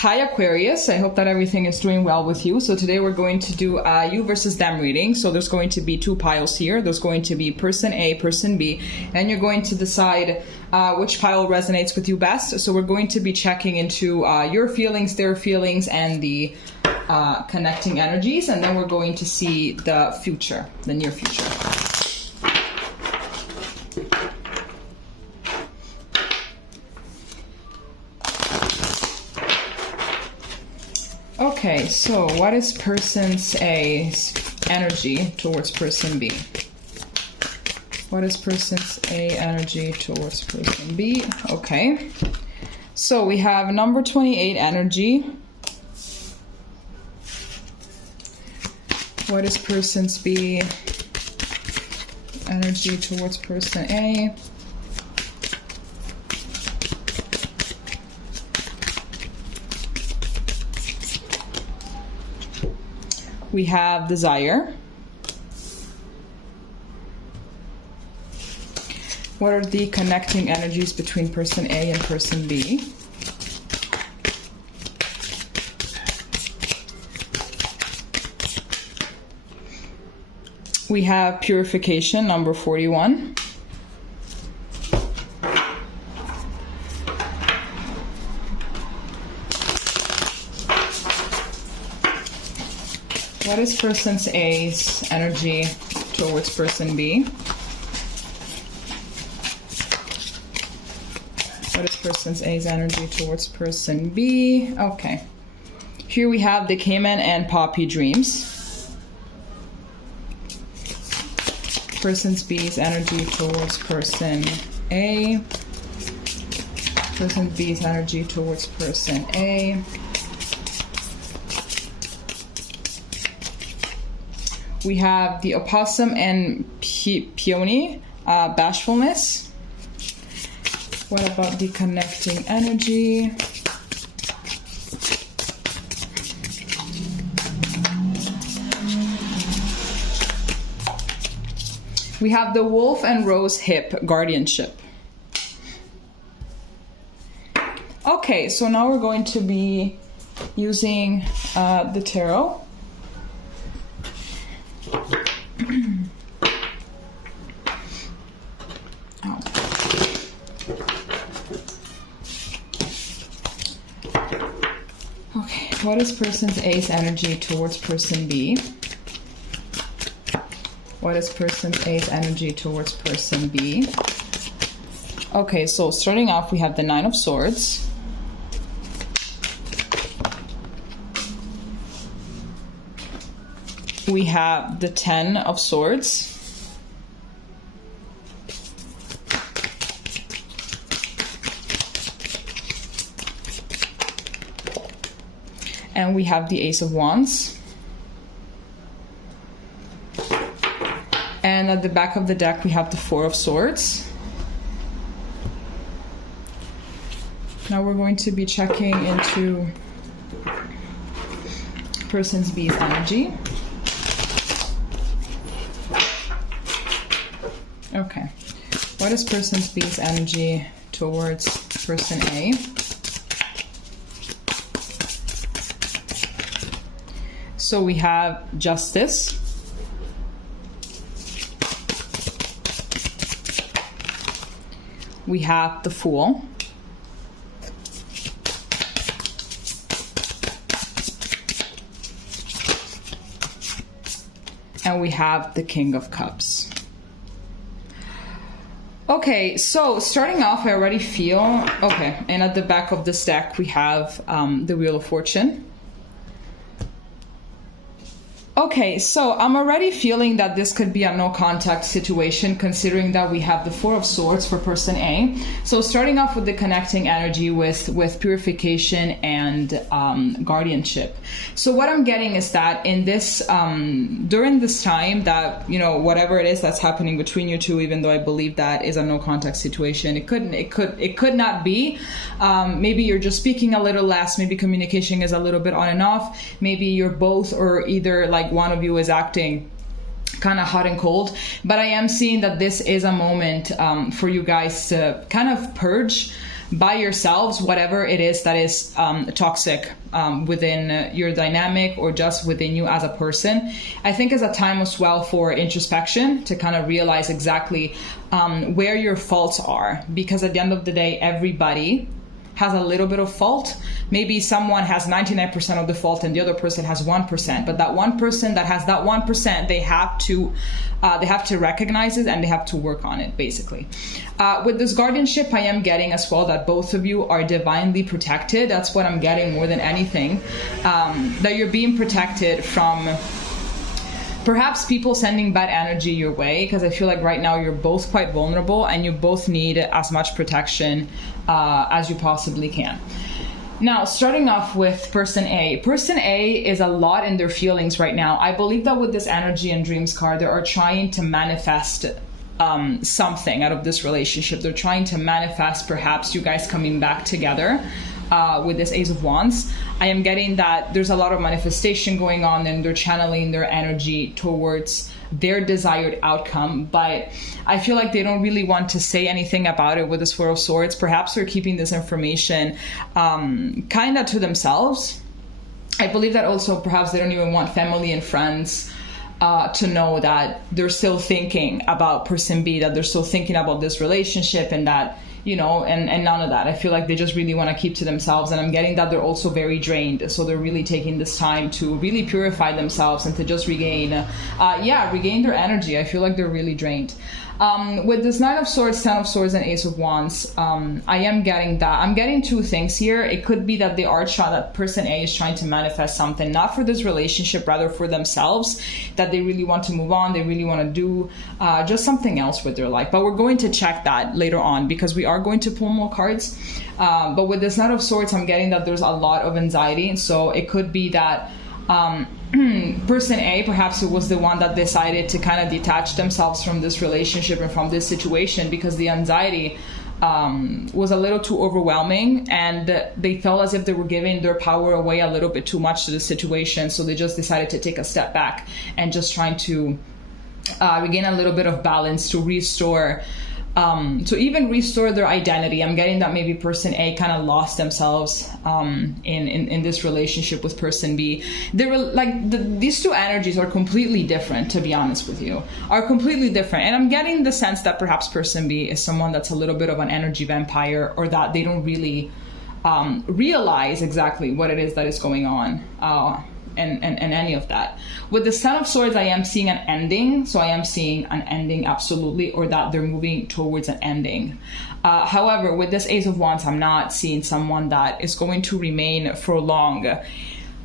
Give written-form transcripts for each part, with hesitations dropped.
Hi Aquarius, I hope that everything is doing well with you. So today we're going to do a you versus them reading. So there's going to be two piles here. There's going to be person A, person B, and you're going to decide which pile resonates with you best. So we're going to be checking into your feelings, their feelings, and the connecting energies, and then we're going to see the future, the near future. Okay, so what is person A's energy towards person B? What is person A energy towards person B? Okay, so we have number 28 energy. What is person B energy towards person A? We have desire. What are the connecting energies between person A and person B? We have purification, number 41. What is person A's energy towards person B? What is person A's energy towards person B? Okay. Here we have the Cayman and Poppy dreams. Person B's energy towards person A. Person B's energy towards person A. We have the opossum and peony, bashfulness. What about the connecting energy? We have the wolf and rose hip, guardianship. Okay, so now we're going to be using the tarot. Okay, what is person A's energy towards person B? What is person A's energy towards person B? Okay, so starting off, we have the Nine of Swords. We have the Ten of Swords. And we have the Ace of Wands. And at the back of the deck, we have the Four of Swords. Now we're going to be checking into person B's energy. Okay, what is person B's energy towards person A? So we have Justice. We have the Fool. And we have the King of Cups. Okay, so starting off, I already feel, okay, and at the back of this deck, we have the Wheel of Fortune. Okay, so I'm already feeling that this could be a no contact situation, considering that we have the Four of Swords for person A. So starting off with the connecting energy with purification and guardianship. So what I'm getting is that in this, during this time that, you know, whatever it is that's happening between you two, even though I believe that is a no contact situation, it could not be. Maybe you're just speaking a little less, maybe communication is a little bit on and off, maybe you're both or either like one of you is acting kind of hot and cold, but I am seeing that this is a moment for you guys to kind of purge by yourselves whatever it is that is toxic within your dynamic or just within you as a person. I think is a time as well for introspection, to kind of realize exactly where your faults are, because at the end of the day, everybody has a little bit of fault. Maybe someone has 99% of the fault and the other person has 1%, but that one person that has that 1%, they have to recognize it and they have to work on it, basically. With this guardianship, I am getting as well that both of you are divinely protected. That's what I'm getting more than anything, that you're being protected from perhaps people sending bad energy your way, because I feel like right now you're both quite vulnerable and you both need as much protection as you possibly can. Now, starting off with person A. Person A is a lot in their feelings right now. I believe that with this energy and dreams card, they are trying to manifest something out of this relationship. They're trying to manifest perhaps you guys coming back together. With this Ace of Wands, I am getting that there's a lot of manifestation going on and they're channeling their energy towards their desired outcome, but I feel like they don't really want to say anything about it with this Four of Swords. Perhaps they're keeping this information kind of to themselves. I believe that also perhaps they don't even want family and friends to know that they're still thinking about person B, that they're still thinking about this relationship, and that, you know, and none of that. I feel like they just really want to keep to themselves, and I'm getting that they're also very drained, so they're really taking this time to really purify themselves and to just regain their energy. I feel like they're really drained. With this Nine of Swords, Ten of Swords, and Ace of Wands, I am getting that. I'm getting two things here. It could be that that person A is trying to manifest something, not for this relationship, rather for themselves, that they really want to move on, they really want to do just something else with their life. But we're going to check that later on, because we are going to pull more cards. But with this Knight of Swords, I'm getting that there's a lot of anxiety. So it could be that person A, perhaps it was the one that decided to kind of detach themselves from this relationship and from this situation, because the anxiety was a little too overwhelming, and they felt as if they were giving their power away a little bit too much to the situation. So they just decided to take a step back and just trying to regain a little bit of balance, to restore to even restore their identity. I'm getting that maybe person A kind of lost themselves in this relationship with person B. They were like, these two energies are completely different, to be honest with you, are completely different. And I'm getting the sense that perhaps person B is someone that's a little bit of an energy vampire, or that they don't really realize exactly what it is that is going on. And any of that. With the Ten of Swords, I am seeing an ending. So I am seeing an ending, absolutely, or that they're moving towards an ending. However, with this Ace of Wands, I'm not seeing someone that is going to remain for long.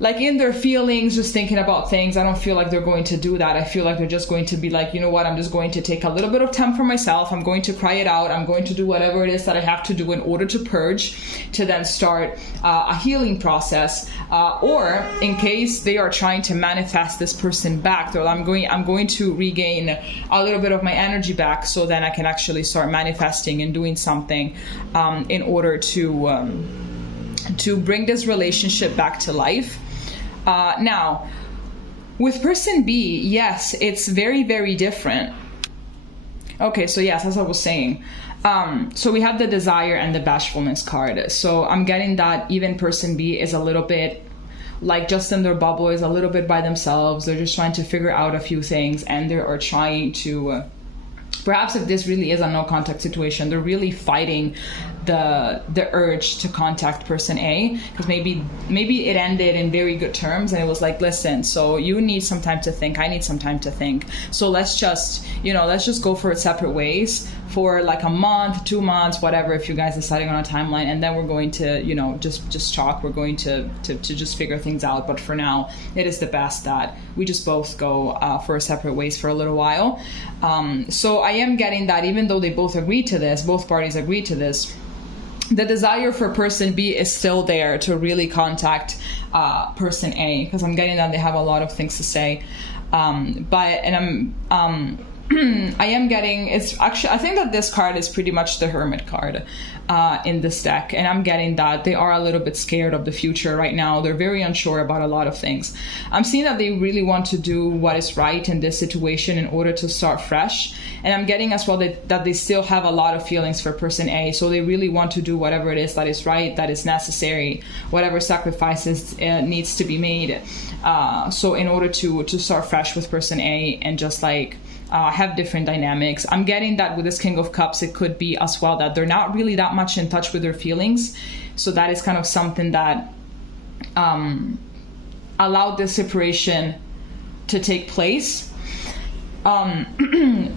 Like in their feelings, just thinking about things. I don't feel like they're going to do that. I feel like they're just going to be like, you know what, I'm just going to take a little bit of time for myself. I'm going to cry it out. I'm going to do whatever it is that I have to do in order to purge, to then start a healing process. Or in case they are trying to manifest this person back, they're I'm going to regain a little bit of my energy back, so then I can actually start manifesting and doing something in order to bring this relationship back to life. Now, with person B, yes, it's very, very different. Okay, so yes, as I was saying, so we have the desire and the bashfulness card. So I'm getting that even person B is a little bit like just in their bubble, is a little bit by themselves. They're just trying to figure out a few things, and they are trying to, perhaps if this really is a no contact situation, they're really fighting the urge to contact person A, because maybe it ended in very good terms, and it was like, listen, so you need some time to think, I need some time to think, so let's just go for it separate ways for like a month, 2 months, whatever, if you guys deciding on a timeline, and then we're going to, just talk, we're going to just figure things out. But for now, it is the best that we just both go for separate ways for a little while. So I am getting that even though they both agreed to this, both parties agreed to this, the desire for person B is still there to really contact person A, because I'm getting that they have a lot of things to say. I am getting, it's actually, I think that this card is pretty much the Hermit card in this deck. And I'm getting that they are a little bit scared of the future right now. They're very unsure about a lot of things. I'm seeing that they really want to do what is right in this situation in order to start fresh. And I'm getting as well that they still have a lot of feelings for person A. So they really want to do whatever it is that is right, that is necessary, whatever sacrifices needs to be made. So in order to start fresh with person A and just like have different dynamics. I'm getting that with this King of Cups, it could be as well that they're not really that much in touch with their feelings. So that is kind of something that allowed this separation to take place.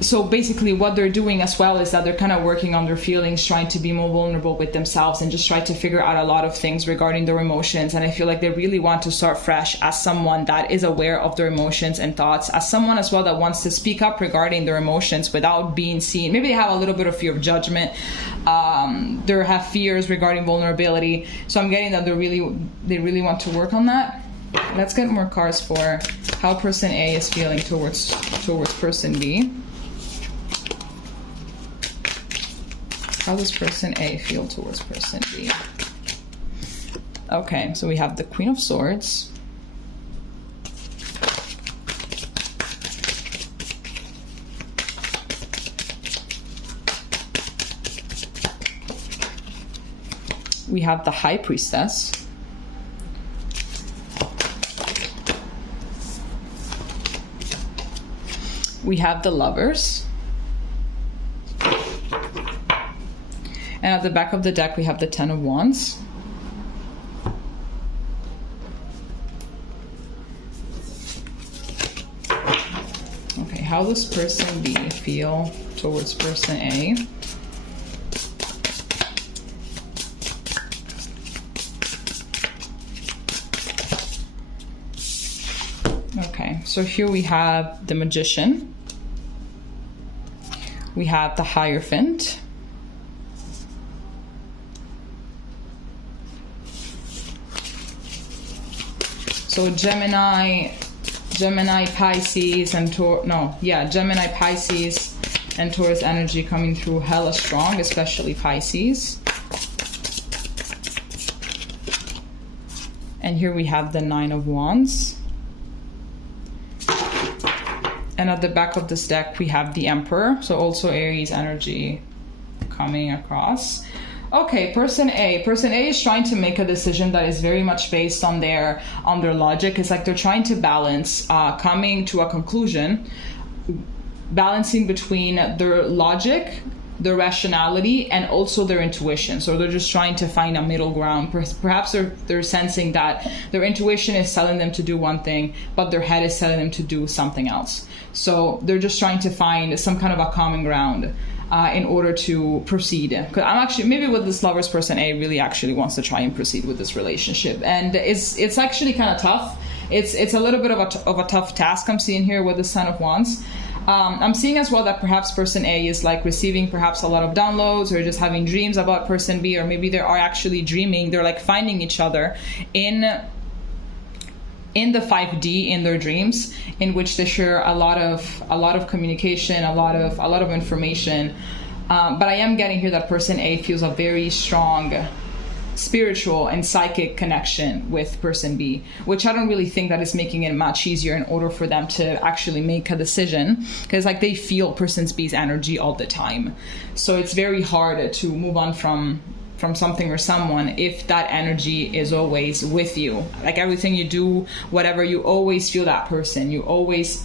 So basically what they're doing as well is that they're kind of working on their feelings, trying to be more vulnerable with themselves and just try to figure out a lot of things regarding their emotions. And I feel like they really want to start fresh as someone that is aware of their emotions and thoughts, as someone as well that wants to speak up regarding their emotions without being seen. Maybe they have a little bit of fear of judgment. They have fears regarding vulnerability. So I'm getting that they really want to work on that. Let's get more cards for how person A is feeling towards person B. How does person A feel towards person B? Okay, so we have the Queen of Swords. We have the High Priestess. We have the Lovers. And at the back of the deck, we have the Ten of Wands. Okay, how does person B feel towards person A? Okay, so here we have the Magician. We have the Hierophant. So Gemini, Pisces, and Gemini, Pisces, and Taurus energy coming through hella strong, especially Pisces. And here we have the Nine of Wands. And at the back of this deck, we have the Emperor. So also Aries energy coming across. Okay, person A. Person A is trying to make a decision that is very much based on their logic. It's like they're trying to balance coming to a conclusion, balancing between their logic, their rationality, and also their intuition. So they're just trying to find a middle ground. Perhaps they're sensing that their intuition is telling them to do one thing, but their head is telling them to do something else. So they're just trying to find some kind of a common ground in order to proceed. Because I'm actually, maybe with this Lovers, person A really actually wants to try and proceed with this relationship. And it's actually kind of tough. It's a little bit of a tough task I'm seeing here with the Son of Wands. I'm seeing as well that perhaps person A is like receiving perhaps a lot of downloads or just having dreams about person B, or maybe they are actually dreaming. They're like finding each other in the 5D in their dreams, in which they share a lot of communication, a lot of information. But I am getting here that person A feels a very strong spiritual and psychic connection with person B, which I don't really think that is making it much easier in order for them to actually make a decision, because like they feel person B's energy all the time. So it's very hard to move on from something or someone if that energy is always with you. Like everything you do, whatever, you always feel that person. You always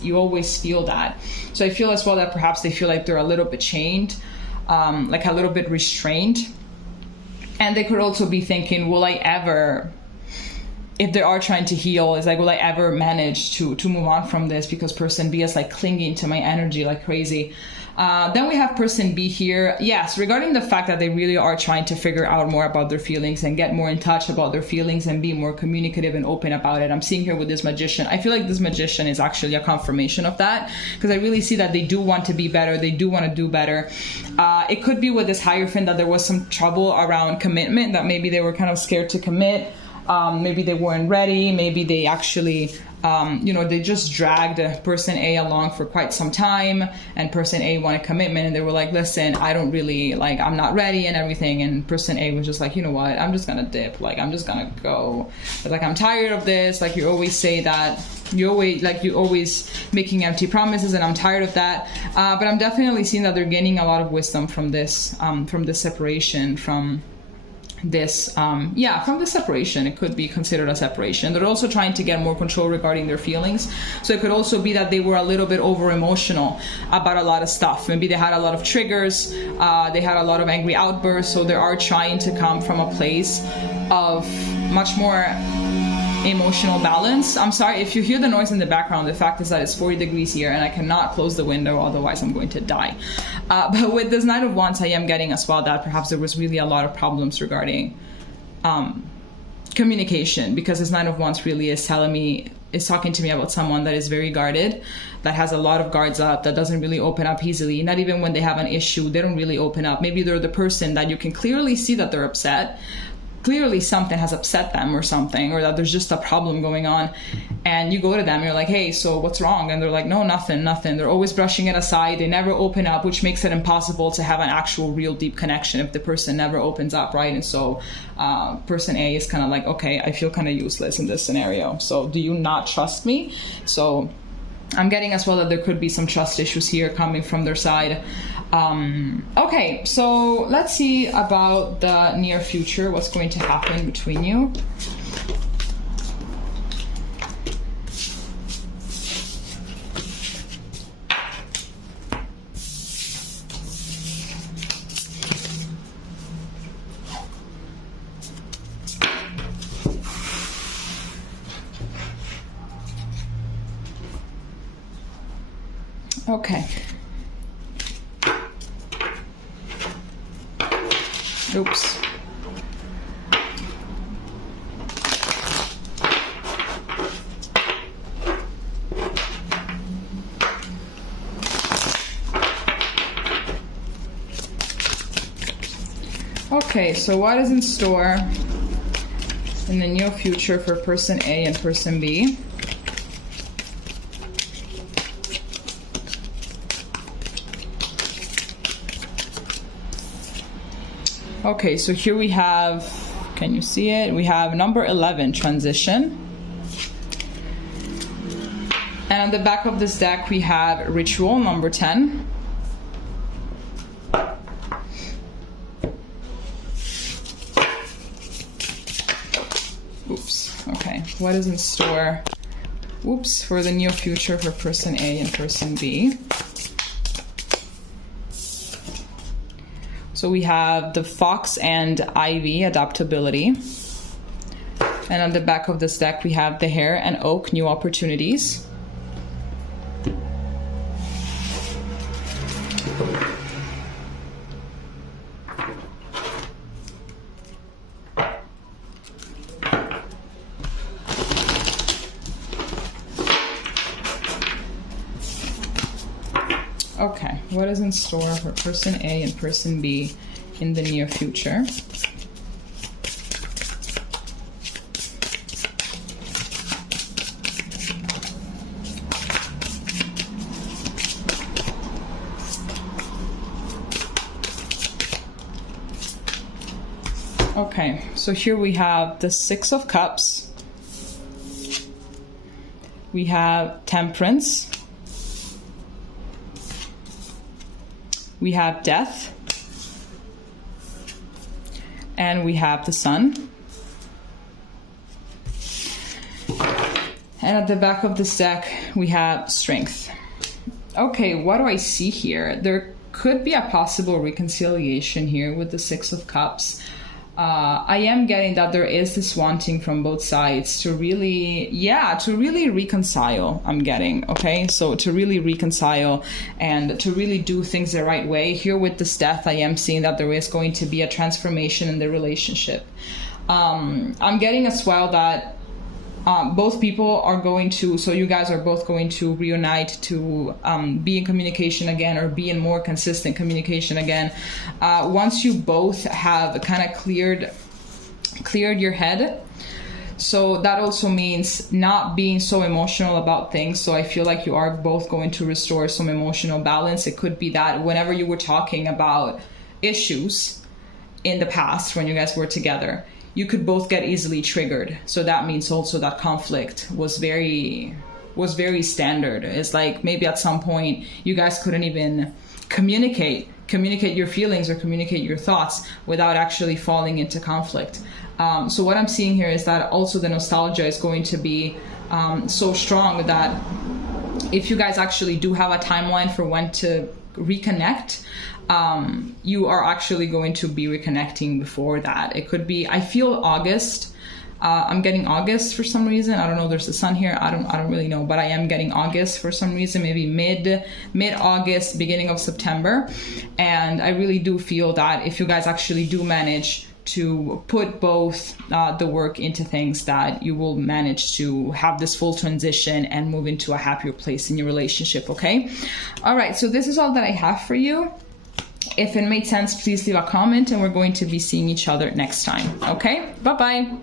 feel that. So I feel as well that perhaps they feel like they're a little bit chained, like a little bit restrained. And they could also be thinking, will I ever, if they are trying to heal, is like, will I ever manage to move on from this, because person B is like clinging to my energy like crazy. Then we have person B here. Yes, regarding the fact that they really are trying to figure out more about their feelings and get more in touch about their feelings and be more communicative and open about it. I'm seeing here with this Magician. I feel like this Magician is actually a confirmation of that, because I really see that they do want to be better. They do want to do better. It could be with this Hierophant that there was some trouble around commitment, that maybe they were kind of scared to commit. Maybe they weren't ready. Maybe they actually, you know, they just dragged person A along for quite some time, and person A wanted commitment, and they were like, listen, I don't really, like, I'm not ready and everything. And person A was just like, you know what, I'm just gonna dip. Like, I'm just gonna go. But, like, I'm tired of this. Like, you always say that. You're always making empty promises, and I'm tired of that. But I'm definitely seeing that they're gaining a lot of wisdom from this separation, from this from the separation. It could be considered a separation. They're also trying to get more control regarding their feelings, so it could also be that they were a little bit over emotional about a lot of stuff. Maybe they had a lot of triggers, they had a lot of angry outbursts, so they are trying to come from a place of much more emotional balance. I'm sorry if you hear the noise in the background. The fact is that it's 40 degrees here and I cannot close the window, otherwise I'm going to die. But with this Knight of Wands, I am getting as well that perhaps there was really a lot of problems regarding communication, because this Knight of Wands really is talking to me about someone that is very guarded, that has a lot of guards up, that doesn't really open up easily. Not even when they have an issue, they don't really open up. Maybe they're the person that you can clearly see that they're upset. Clearly something has upset them or something, or that there's just a problem going on, and you go to them, you're like, hey, so what's wrong? And they're like, no, nothing. They're always brushing it aside. They never open up, which makes it impossible to have an actual real deep connection if the person never opens up, right? And so person A is kind of like, okay, I feel kind of useless in this scenario, so do you not trust me? So I'm getting as well that there could be some trust issues here coming from their side. Okay, so let's see about the near future, what's going to happen between you. Okay. Oops. Okay, so what is in store in the near future for person A and person B? Okay, so here we have, can you see it? We have number 11, transition. And on the back of this deck, we have ritual, number 10. Oops, okay, what is in store? Oops, for the near future for person A and person B. So we have the fox and ivy, adaptability. And on the back of this deck, we have the hare and oak, new opportunities. Okay, what is in store for person A and person B in the near future? Okay, so here we have the Six of Cups. We have Temperance. We have Death, and we have the Sun. And at the back of this deck, we have Strength. Okay, what do I see here? There could be a possible reconciliation here with the Six of Cups. I am getting that there is this wanting from both sides to really, reconcile, I'm getting, okay? So to really reconcile and to really do things the right way. Here with this Death, I am seeing that there is going to be a transformation in the relationship. I'm getting as well that both people are going to, so you guys are both going to reunite to be in communication again, or be in more consistent communication again. Once you both have kind of cleared your head So that also means not being so emotional about things. So I feel like you are both going to restore some emotional balance. It could be that whenever you were talking about issues in the past when you guys were together, you could both get easily triggered. So that means also that conflict was very standard. It's like maybe at some point you guys couldn't even communicate your feelings or communicate your thoughts without actually falling into conflict. So what I'm seeing here is that also the nostalgia is going to be so strong that if you guys actually do have a timeline for when to reconnect, you are actually going to be reconnecting before that. It could be, I feel August. I'm getting August for some reason. I don't know. There's the sun here. I don't really know, but I am getting August for some reason. Maybe mid August, beginning of September. And I really do feel that if you guys actually do manage to put both the work into things, that you will manage to have this full transition and move into a happier place in your relationship. Okay. All right. So this is all that I have for you. If it made sense, please leave a comment, and we're going to be seeing each other next time. Okay. Bye-bye.